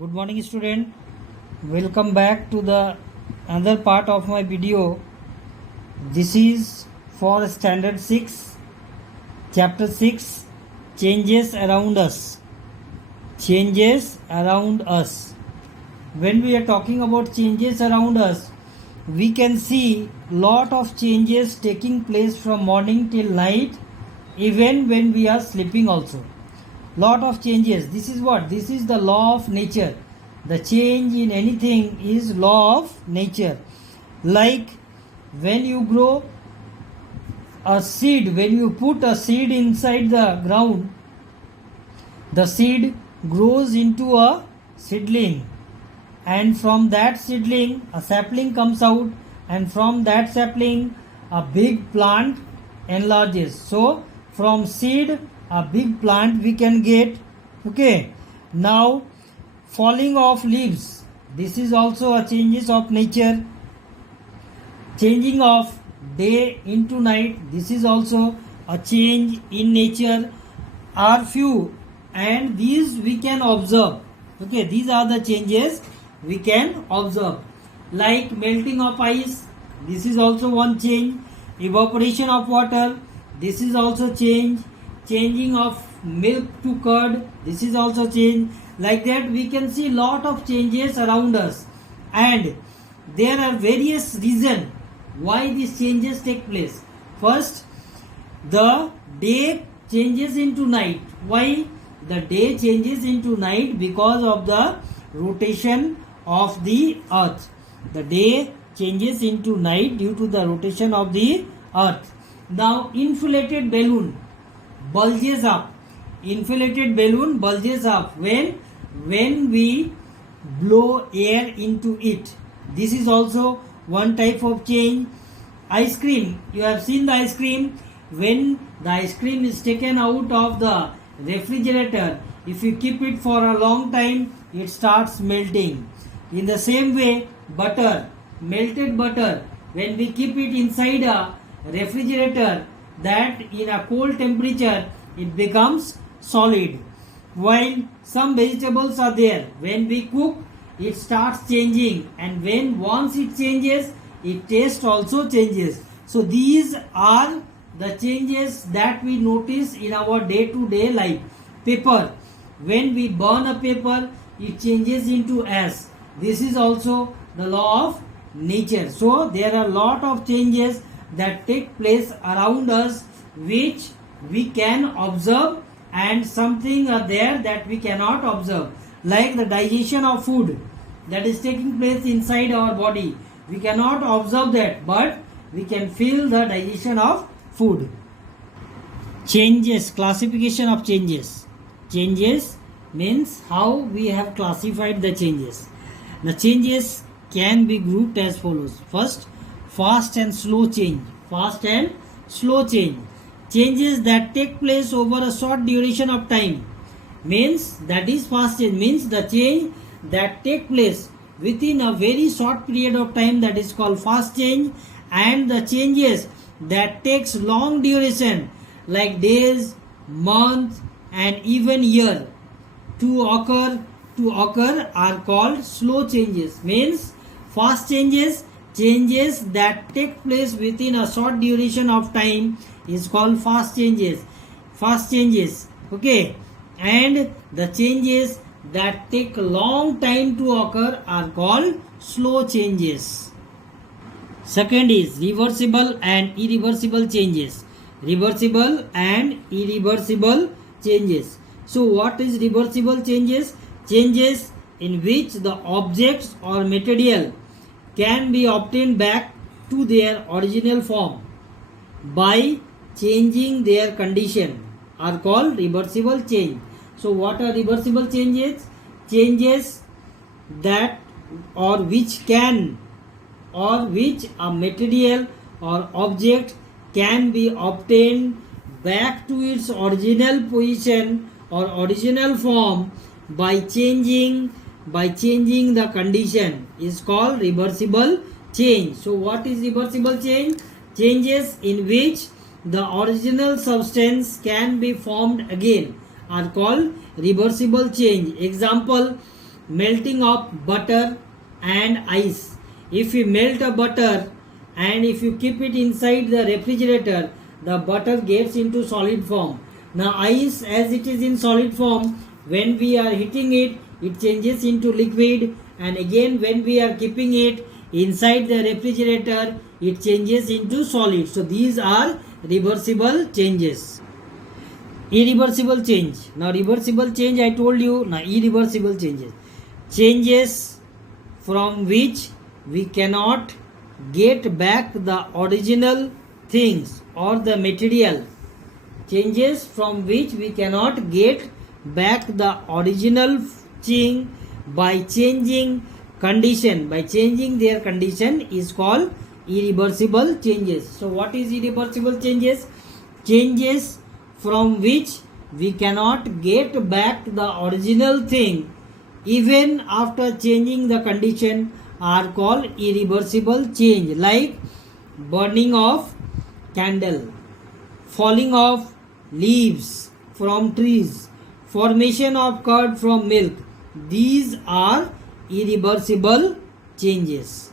Good morning student. Welcome back to the another part of my video. This is for standard 6 chapter 6 changes around us. Changes around us. When we are talking about changes around us, we can see lot of changes taking place from morning till night, even when we are sleeping also. Lot of changes. This is what? This is the law of nature. The change in anything is law of nature. Like when you grow a seed, when you put a seed inside the ground, the seed grows into a seedling, and from that seedling a sapling comes out, and from that sapling a big plant enlarges. So from seed a big plant we can get. Okay, now falling of leaves, this is also a changes of nature. Changing of day into night, this is also a change in nature, are few, and these we can observe. Okay, these are the changes we can observe. Like melting of ice, this is also one change. Evaporation of water, this is also change. Changing of milk to curd, this is also change. Like that we can see lot of changes around us, and there are various reasons why these changes take place. First, the day changes into night. Why the day changes into night? Because of the rotation of the earth. The day changes into night due to the rotation of the earth. Now inflated balloon bulges up. Inflated balloon bulges up when we blow air into it. This is also one type of change. Ice cream, you have seen the ice cream. When the ice cream is taken out of the refrigerator, if you keep it for a long time, it starts melting. In the same way, butter, melted butter, when we keep it inside a refrigerator, that in a cold temperature it becomes solid. While some vegetables are there, when we cook it starts changing, and when once it changes, its taste also changes. So these are the changes that we notice in our day-to-day life. Paper, when we burn a paper, it changes into ash. This is also the law of nature. So there are a lot of changes that take place around us which we can observe, and something are there that we cannot observe, like the digestion of food that is taking place inside our body. We cannot observe that, but we can feel the digestion of food. Changes, classification of changes. Changes means how we have classified the changes. The changes can be grouped as follows. First, fast and slow change. Fast and slow change. Changes that take place over a short duration of time, means that is fast change, means the change that take place within a very short period of time, that is called fast change. And the changes that takes long duration, like days, month, and even year to occur are called slow changes. Means fast changes, changes that take place within a short duration of time is called fast changes. Fast changes. Okay, and the changes that take a long time to occur are called slow changes. Second is reversible and irreversible changes. Reversible and irreversible changes. So what is reversible changes? Changes in which the objects or material can be obtained back to their original form by changing their condition are called reversible change. So what are reversible changes? Changes that or which can or which a material or object can be obtained back to its original position or original form by changing the condition is called reversible change. So what is reversible change? Changes in which the original substance can be formed again are called reversible change. Example, melting of butter and ice. If you melt a butter and if you keep it inside the refrigerator, the butter gets into solid form. Now ice, as it is in solid form, when we are heating it, it changes into liquid, and again when we are keeping it inside the refrigerator, it changes into solid. So these are reversible changes. Irreversible change. Now reversible change, I told you. Now irreversible changes. Changes from which we cannot get back the original things or the material. Changes from which we cannot get back the original thing by changing condition. By changing their condition is called irreversible changes. So what is irreversible changes? Changes from which we cannot get back the original thing even after changing the condition are called irreversible change, like burning of candle, falling of leaves from trees, formation of curd from milk. These are irreversible changes.